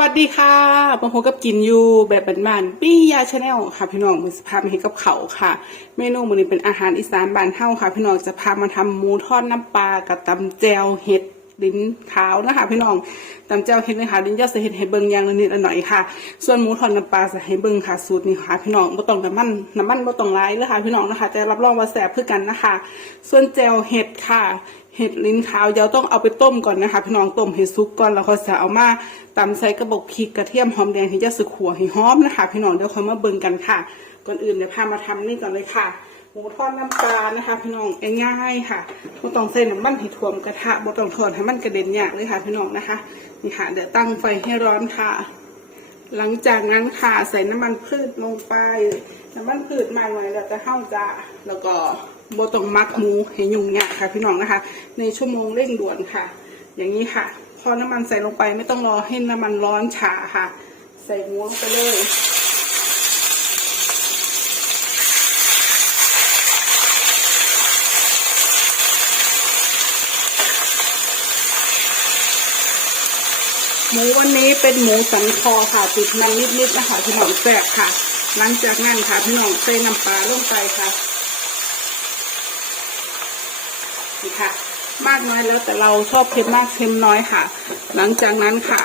วัสดีค่ะมาพบกับกินอยู่แบบบ้านๆปี้ยาชาแนลค่ะพี่น้องมือสพามาให้กับเขาค่ะ เมนูมื้อนี้เป็นอาหารอีสานบ้านเฮาค่ะ พี่น้องจะพามาทำหมูทอดน้ำปลากับตำแจวเห็ดลิ้นขาวนะคะพี่น้องตำแจวเห็ดนะคะลิ้นยาใส่เห็ดให้เบิ่งอย่างละนิดละหน่อยค่ะ ส่วนหมูทอดน้ำปลาจะให้เบิ่งค่ะสูตรนี้ค่ะพี่น้องบ่ต้องน้ำมันน้ำมันบ่ต้องหลายเลยค่ะพี่น้องนะคะจะรับรองว่าแซ่บเพื่อกันนะคะ ส่วนแจวเห็ดค่ะ เห็ดลิ้นขาวเดี๋ยวต้องเอาไปต้มก่อนนะคะพี่น้องต้มให้สุกก่อนแล้วก็จะเอามาตำใส่กระบอกพริกกระเทียมหอมแดงที่จะสึกขัวให้หอมนะคะ พี่น้องเดี๋ยวค่อยมาเบิ่งกันค่ะ ก่อนอื่นเดี๋ยวพามาทำนี่ก่อนเลยค่ะหมูทอดน้ำปลานะคะ พี่น้องง่ายๆค่ะไม่ต้องใส่น้ำมันให้ท่วมกระทะบ่ต้องทอดให้มันกระเด็นยากเลยค่ะพี่น้องนะคะนี่ค่ะเดี๋ยวตั้งไฟให้ร้อนค่ะ หลังจากนั้นค่ะใส่น้ำมันพืชลงไปน้ำมันพืชมาหน่อยแล้วจะเข้าจะแล้วก็ บต้องมักหมูให้ยุ่งยากค่ะ พี่น้องนะคะ ในชั่วโมงเร่งด่วนค่ะ อย่างนี้ค่ะ พอน้ำมันใส่ลงไปไม่ต้องรอให้น้ำมันร้อนฉาค่ะ ใส่หมูลงไปเลยหมูวันนี้เป็นหมูสันคอค่ะติดมันนิดๆนะคะพี่น้องแซ่บค่ะ หลังจากนั้นค่ะพี่น้องใส่น้ำปลาลงไปค่ะีค่ะ มากน้อยแล้วแต่เราชอบเค็มมากเค็มน้อยค่ะ หลังจากนั้นค่ะ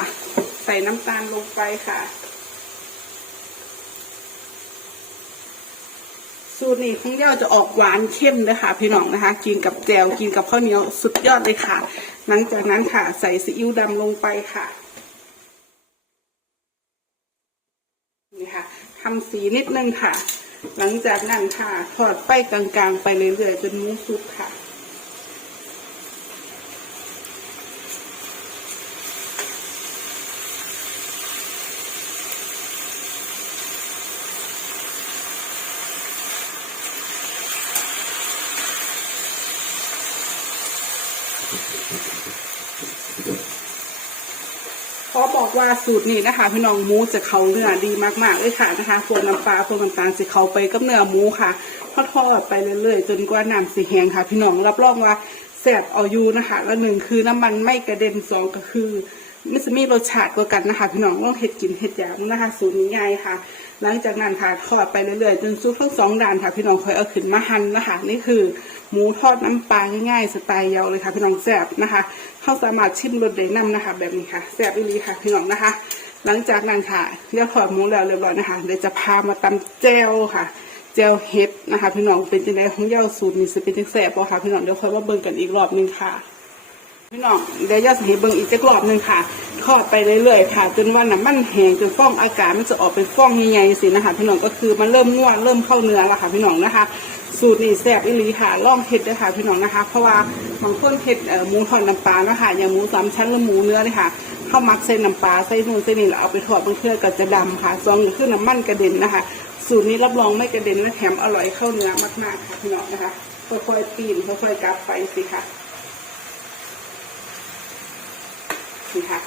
ใส่น้ำตาลลงไปค่ะ สูตรนี้ของเย่าจะออกหวานเข้มนะคะพี่น้องนะคะ กินกับแจวกินกับข้าวเหนียวสุดยอดเลยค่ะ หลังจากนั้นค่ะ ใส่ซีอิ๊วดำลงไปค่ะนี่ค่ะทำสีนิดนึงค่ะ หลังจากนั้นค่ะ ทอดไปกลางๆ ไปเรื่อยๆจนหมูสุกค่ะ ขอบอกว่าสูตรนี้นะคะ พี่น้องหมูจะเขาเนื้อดีมากๆเลยค่ะนะคะพวกน้ำปลาพวกน้ำตาลจะเขาไปกับเนื้อหมูค่ะทอดทอดไปเรื่อยๆ จนกว่าน้ำสีแห้งค่ะ พี่น้องรับรองว่าแซ่บออยูนะคะแล้วหนึ่งคือน้ำมันไม่กระเด็นสองก็คือไมันจะมีรสชาติกว่ากันนะคะ พี่น้องลองเห็ดกินเห็ดยางนะคะ สูตรนี้ง่ายค่ะ หลังจากนั้นค่ะทอดไปเรื่อยๆจนสุกทั้งสองด้านค่ะ พี่น้องค่อยเอาขึ้นมาหั่นนะคะนี่คือหมูทอดน้ำปลาง่ายๆสไตล์เยาเลยค่ะ พี่น้องแซ่บนะคะเขาสามารถชิมรสได้นํนะคะ แบบนี้ค่ะแซ่บอีหลีค่ะ พี่น้องนะคะ หลังจากนั้นค่ะเรียกทอดหมูแล้วเรียบร้อยนะคะเดี๋ยวจะพามาตำแจวค่ะแจวเห็ดนะคะ พี่น้องเป็นจังไดของเยาสูตรนี้จะเป็นจังแซ่บบ่ค่ะพี่น้องเดี๋ยวค่อยมาเบิ่งกันอีกรอบนึงค่ะ พี่น้องเดี๋ยวย่าจะให้เบิ่งอีกจักรอบหนึ่งค่ะทอดไปเรื่อยๆค่ะจนว่าน้ำมันแห้งจนฟองอากาศมันจะออกเป็นฟองใหญ่ๆสินะคะพี่น้องก็คือมันเริ่มนวดเริ่มเข้าเนื้อแล้วค่ะพี่น้องนะคะ สูตรนี้แซ่บอีหลีค่ะลองเผ็ดด้วยค่ะพี่น้องนะคะ เพราะว่าบางคนเผ็ดหมูทอดน้ำปลาเนะคะอย่างหมูสามชั้นหรือหมูเนื้อเลยค่ะเข้ามักใส่น้ำปลาใส่นู่นใส่นี่แล้วเอาไปทอดบางเทื่อก็จะดำค่ะซองคือน้ำมันกระเด็นนะคะ สูตรนี้รับรองไม่กระเด็นและแถมอร่อยเข้าเนื้อมากๆค่ะพี่น้องนะคะค่อยๆปีนค่อยๆกลับไปสิค่ะ นี่ค่ะ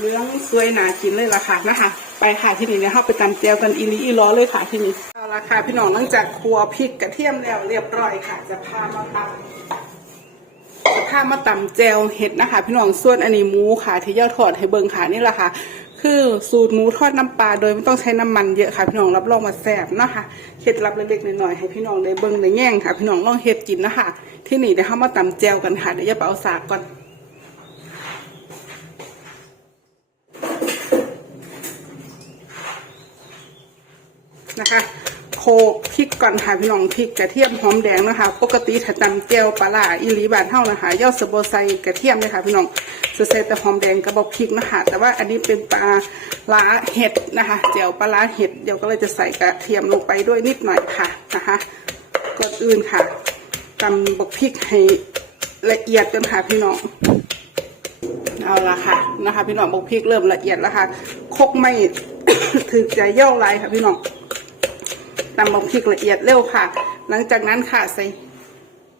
เรื่องสวยหนากินเลยล่ะค่ะนะคะ ไปค่ะที่นี่เนี่ยเข้าไปตำเจียวกันอีลีอีล้อเลยค่ะที่นี่เอาละค่ะพี่น้องหลังจากครัวพริกกระเทียมแล้วเรียบร้อยค่ะ จะพามาตำจะพามาตำเจลเห็ดนะคะ พี่น้องส่วนอันนี้หมูค่ะที่ย่อทอดให้เบิงค่ะนี่แหละค่ะ คือสูตรหมูทอดน้ำปลาโดยไม่ต้องใช้น้ำมันเยอะค่ะพี่น้องรับรองมาแซ่บเนาะค่ะเคล็ดลับเล็กๆน้อยๆให้พี่น้องได้เบิ่งได้แง่งค่ะ พี่น้องลองเฮ็ดกินนะคะที่นี่เดี๋ยวเข้ามาตำเจลกันค่ะเดี๋ยวอย่าไปเอาสากก่อนนะคะโขลกพริกก่อนค่ะพี่น้องพริกกระเทียมหอมแดงนะคะ ปกติถ้าตำแก้วปลาอีหลีบานเท่านะคะย่อสบไซกระเทียมเลยค่ะพี่น้อง จะใส่แต่หอมแดงกระบอกพริกนะคะ แต่ว่าอันนี้เป็นปลาล้าเห็ดนะคะแจ่วปลาร้าเห็ดเดี๋ยวก็เลยจะใส่กระเทียมลงไปด้วยนิดหน่อยค่ะนะคะก่อนอื่นค่ะตำบอกพริกให้ละเอียดกันค่ะพี่น้องเอาละค่ะนะคะ พี่น้องบอกพริกเริ่มละเอียดแล้วค่ะคกไม่ถือใจเย่อไรค่ะพี่น้องตำบอกพริกละเอียดเร็วค่ะ หลังจากนั้นค่ะใส่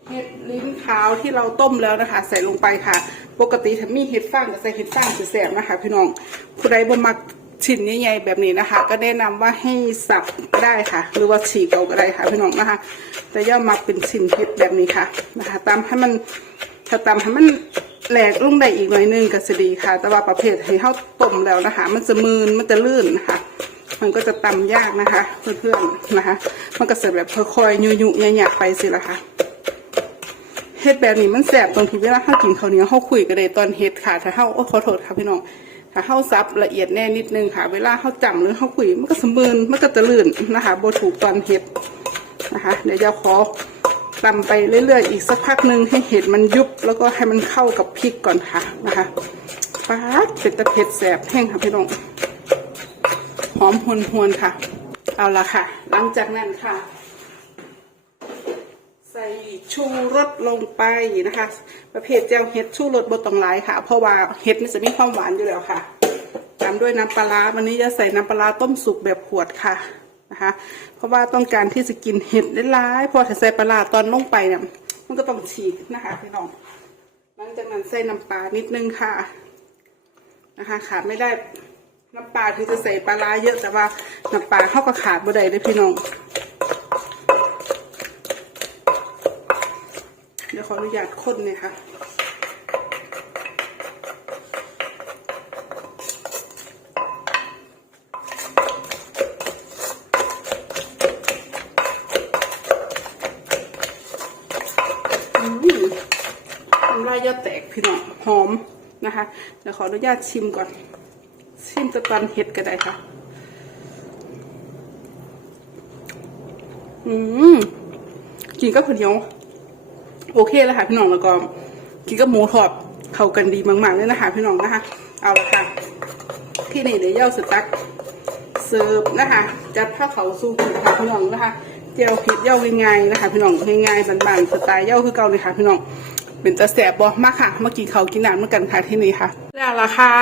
เห็ดลิ้นขาวที่เราต้มแล้วนะคะ ใส่ลงไปค่ะ ปกติถ้ามีเห็ดฟางก็ใส่เห็ดฟางแสบๆนะคะ พี่น้องผู้ใดบ่มักชิ้นใหญ่ๆแบบนี้นะคะ ก็แนะนำว่าให้สับได้ค่ะ หรือว่าฉีกเอาก็ได้ค่ะพี่น้องนะคะ แต่ย่อมักเป็นชิ้นเห็ดแบบนี้ค่ะนะคะตามให้มันถ้าตามให้มันแหลกลงได้อีกหน่อยนึงก็จะดีค่ะ แต่ว่าประเภทให้เข้าต้มแล้วนะคะ มันจะมืนมันจะลื่นนะคะ มันก็จะตำยากนะคะ เพื่อนๆนะคะ มันก็จะแบบค่อยๆยุ่ยๆหยาๆไปสิละค่ะ เฮ็ดแบบนี้มันแสบตรงที่เวลาเฮากินข้าวเหนียวเฮาคุยกันได้ตอนเฮ็ดค่ะถ้าเฮาโอ้ขอโทษค่ะพี่น้องถ้าเฮาซับละเอียดแน่นิดนึงค่ะ เวลาเฮาจำหรือเฮาคุยมันก็สมบูรณ์มันก็จะลื่นนะคะโบถูกตอนเฮ็ดนะคะ เดี๋ยวจะขอตำไปเรื่อยๆ อีกสักพักหนึ่งให้เห็ดมันยุบแล้วก็ให้มันเข้ากับพริกก่อนค่ะนะคะป๊าดเป็นตะเผ็ดแสบแห้งค่ะพี่น้องหอมหวนหวนๆค่ะ เอาละค่ะ หลังจากนั้นค่ะ ชูรสลงไปนะคะ ประเภทแจ่วเห็ดชูรสบดตองหลายค่ะ เพราะว่าเห็ดมันจะมีความหวานอยู่แล้วค่ะ ตามด้วยน้ำปลาวันนี้จะใส่น้ำปลาต้มสุกแบบขวดค่ะนะคะ เพราะว่าต้องการที่จะกินเห็ดได้หลายพอถ้าใส่ปลาตอนลงไปเนี่ยมันก็ต้องฉีกนะคะพี่น้องหลังจากนั้นใส่น้ำปลานิดนึงค่ะนะคะขาดไม่ได้น้ำปลาถึงจะใส่ปลาร้าเยอะแต่ว่าน้ำปลาเข้าก็ขาดบ่ได้เลยพี่น้อง เดี๋ยวขออนุญาตคนเลยค่ะอืมทำลายยอดแตกพี่น้องหอมนะคะเดี๋ยวขออนุญาตชิมก่อน ชิมจะตอนเห็ดก็ได้ค่ะ อืมกินก็คนเดียว โอเคแล้วค่ะพี่น้องแล้วก็กินกับหมูทอดเข้ากันดีมากๆเลยนะคะพี่น้องนะคะ เอาละค่ะ ที่นี่เดี๋ยวเย่าสตักเสิร์ฟนะคะ จัดผ้าเขาสู้ค่ะพี่น้องนะคะเจียวพริกเย่าง่ายๆนะคะ พี่น้องง่ายๆบานๆสไตล์เย่าคือเก่าเลยค่ะพี่น้องเป็นตะแสบบอมากค่ะเมื่อกี้เขากินน้ำเหมือนกันค่ะที่นี่ค่ะ แล้วล่ะค่ะ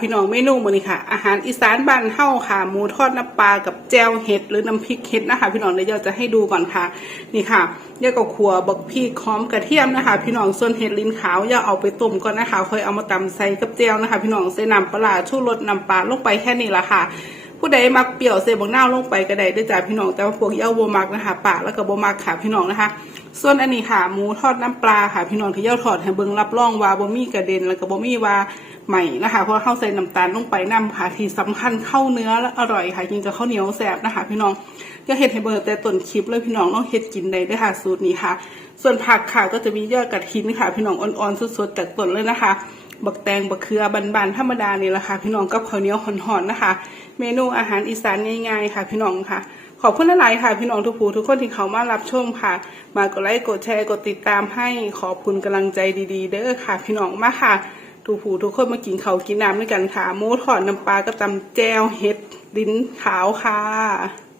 พี่น้องเมนูมื้อนี้ค่ะ อาหารอีสานบ้านเฮาค่ะหมูทอดน้ำปลากับแจ่วเห็ดหรือน้ำพริกเห็ดนะคะ พี่น้องเดี๋ยวเราจะให้ดูก่อนค่ะ นี่ค่ะเย่ากับขัวบักพริกหอมกระเทียมนะคะ พี่น้องส่วนเห็ดลิ้นขาวอย่าเอาไปต้มก่อนนะคะค่อยเอามาตำใส่กับแจ่วนะคะ พี่น้องใส่น้ำปลาร้าชูรสน้ำปลาลงไปแค่นี้ละค่ะ ผู้ใดมักเปรี้ยวเสบักนาวลงไปก็ได้ด้วยจ้าพี่น้องแต่ว่าพวกเย้าโบมักนะคะปากแล้วก็โบมักค่ะพี่น้องนะคะ ส่วนอันนี้ค่ะหมูทอดน้ำปลาค่ะพี่น้องที่เย้าทอดให้เบิงรับรองว่าบ่มีกระเด็นแล้วก็บ่มีว่าใหม่นะคะเพราะเข้าใส่น้ำตาลลงไปน้ำค่ะ ที่สำคัญเข้าเนื้อและอร่อยค่ะกินกับข้าวเหนียวแซ่บนะคะ พี่น้องก็เฮ็ดให้เบิงแต่ต้นคลิปเลยพี่น้องลองเฮ็ดกินได้ด้วยค่ะสูตรนี้ค่ะ ส่วนผักค่ะก็จะมียอดกระถินค่ะ พี่น้องอ่อนๆสดๆจากต้นเลยนะคะ บักแตงบักเขือบานๆธรรมดานี่แหละค่ะ พี่น้องกับข้าวเหนียวหอนๆนะคะ เมนูอาหารอีสานง่ายๆค่ะพี่น้องค่ะ ขอบคุณหลายๆค่ะ พี่น้องทุกผู้ทุกคนที่เขามารับชมค่ะ มากดไลค์กดแชร์กดติดตามให้ขอบคุณกำลังใจดีๆ เด้อค่ะ พี่น้องมากค่ะ ทุกผู้ทุกคนมากินเขากินน้ำด้วยกันค่ะหมูทอดน้ำปลากระตำแจวเห็ดลิ้นขาวค่ะ